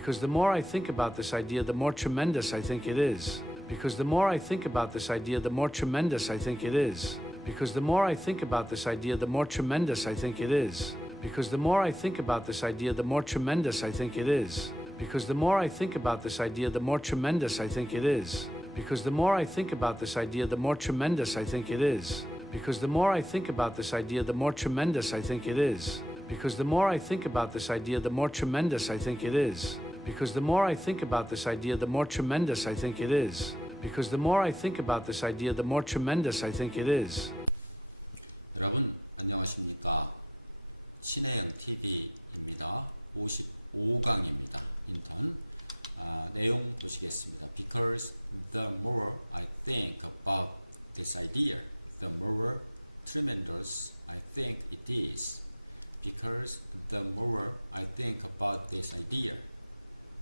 Because the more I think about this idea, the more tremendous I think it is. Because the more I think about this idea, the more tremendous I think it is. Because the more I think about this idea, the more tremendous I think it is. Because the more I think about this idea, the more tremendous I think it is. Because the more I think about this idea, the more tremendous I think it is. Because the more I think about this idea, the more tremendous I think it is. Because the more I think about this idea, the more tremendous I think it is. Because the more I think about this idea, the more tremendous I think it is. Because the more I think about this idea, the more tremendous I think it is. Because the more I think about this idea, the more tremendous I think it is. 여러분 안녕하십니까 신혜영 TV입니다 55강입니다 인턴 아, 내용 보시겠습니다 Because the more I think about this idea the more tremendous I think it is Because the more I think about this idea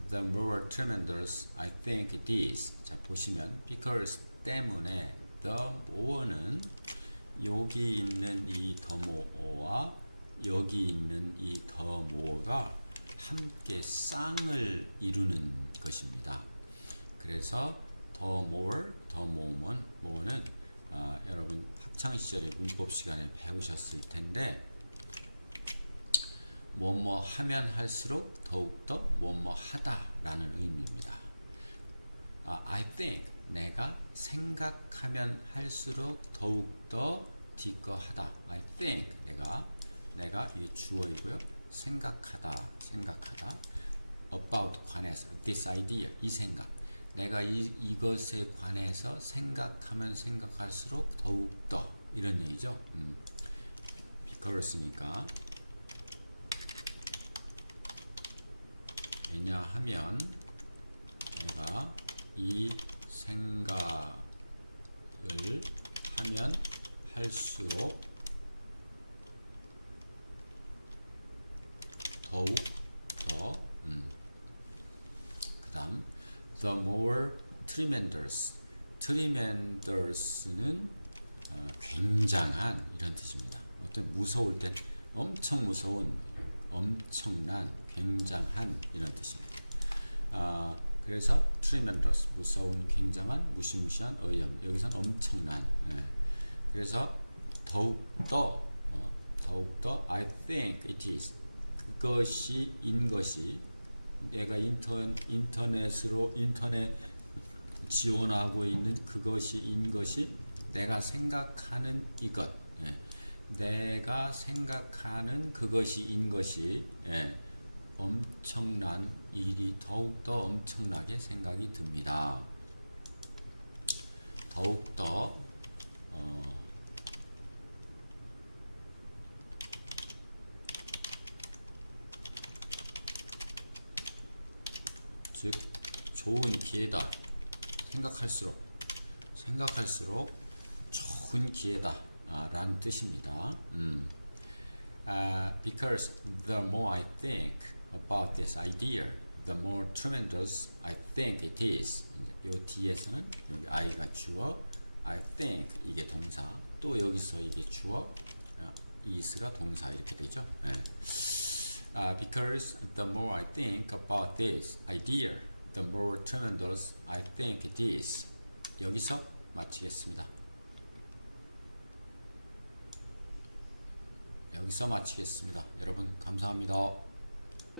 the more tremendous I think it is. 자 보시면 because 때문에 the more는 여기 있는 이 the more와 여기 있는 이 the more가 함께 쌍을 이루는 것입니다. 그래서 the more, more는, more는 아, 여러분 학창 시절에 문법 시간에 배우셨을 텐데 뭐뭐 하면 할수록 더욱더 뭐뭐 하다라는 의미입니다. 아, I think 내가 생각하면 할수록 더욱더 디거하다. I think 내가 내가 이게 주어이고요. 생각하다, 생각하다. about 관해서 this idea 이 생각. 내가 이 이것에 관해서 생각하면 생각할수록 더욱더 이런 얘기죠. 음. because니까 왜냐하면 내가 이 생각을 하면 할수록 더욱 더 음. 그다음 the more tremendous tremendous는 어, 굉장한 이런 뜻입니다. 어떤 무서울 때 엄청 무서운 엄청난 굉장한 이런 뜻입니다. 아, 그래서 tremendous 무서운 굉장한 무시무시한 어이없 여기서는 엄청난 예. 그래서 더욱 더 어, 더욱 더 I think it is 그것이 인 것이 내가 인터, 인터넷으로 인터넷 지원하고 있는 그것이 인 것이 내가 생각하는 이것 예. 내가 생각하는 그것이 인 것이 예. 엄청난 일이 더욱더 엄청나게 생각이 듭니다. 더욱더 어, 즉 좋은 기회다. 생각할수록 생각할수록 좋은 기회다. 아, 라는 뜻입니다. 음. Uh, because the more I think about this idea, the more tremendous I think it is. 이 뒤에서는 여기 I가 주어, I think 이게 동사, 또 여기서 이게 주어, is가 동사 이렇게 되죠. 네. Uh, because the more I think about this idea, the more tremendous I think it is. 여기서 마치겠습니다. 여기서 마치겠습니다. 여러분 감사합니다.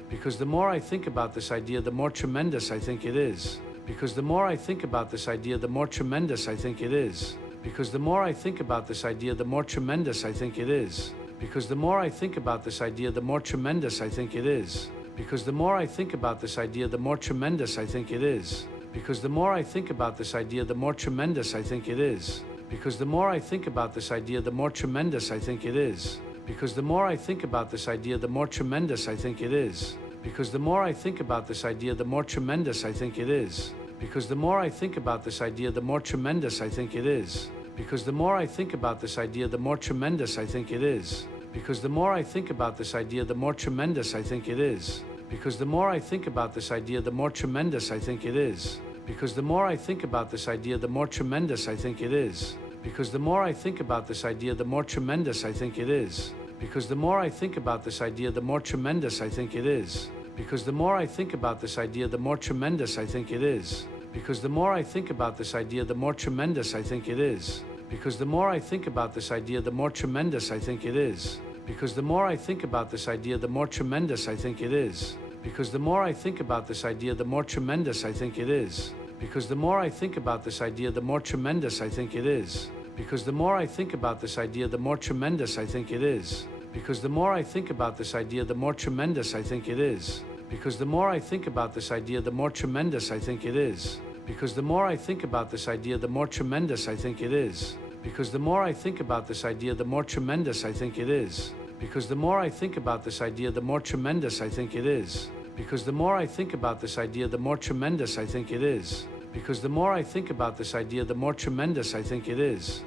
Because the more I think about this idea, the more tremendous I think it is. Because the more I think about this idea, the more tremendous I think it is. Because the more I think about this idea, the more tremendous I think it is. Because the more I think about this idea, the more tremendous I think it is. Because the more I think about this idea, the more tremendous I think it is. Because the more I think about this idea, the more tremendous I think it is. Because the more I think about this idea, the more tremendous I think it is. Because the more I think about this idea, the more tremendous I think it is. Because the more I think about this idea, the more tremendous I think it is. Because the more I think about this idea, the more tremendous I think it is. Because the more I think about this idea, the more tremendous I think it is. Because the more I think about this idea, the more tremendous I think it is. Because the more I think about this idea, the more tremendous I think it is. Because the more I think about this idea, the more tremendous I think it is. Because the more I think about this idea, the more tremendous I think it is. Because the more I think about this idea, the more tremendous I think it is. Because the more I think about this idea, the more tremendous I think it is. Because the more I think about this idea, the more tremendous I think it is. Because the more I think about this idea, the more tremendous I think it is. Because the more I think about this idea, the more tremendous I think it is. Because the more I think about this idea, the more tremendous I think it is. Because the more I think about this idea, the more tremendous I think it is. Because the more I think about this idea, the more tremendous I think it is. Because the more I think about this idea, the more tremendous I think it is. Because the more I think about this idea, the more tremendous I think it is. Because the more I think about this idea, the more tremendous I think it is. Because the more I think about this idea, the more tremendous I think it is. Because the more I think about this idea, the more tremendous I think it is. Because the more I think about this idea, the more tremendous I think it is. Because the more I think about this idea, the more tremendous I think it is.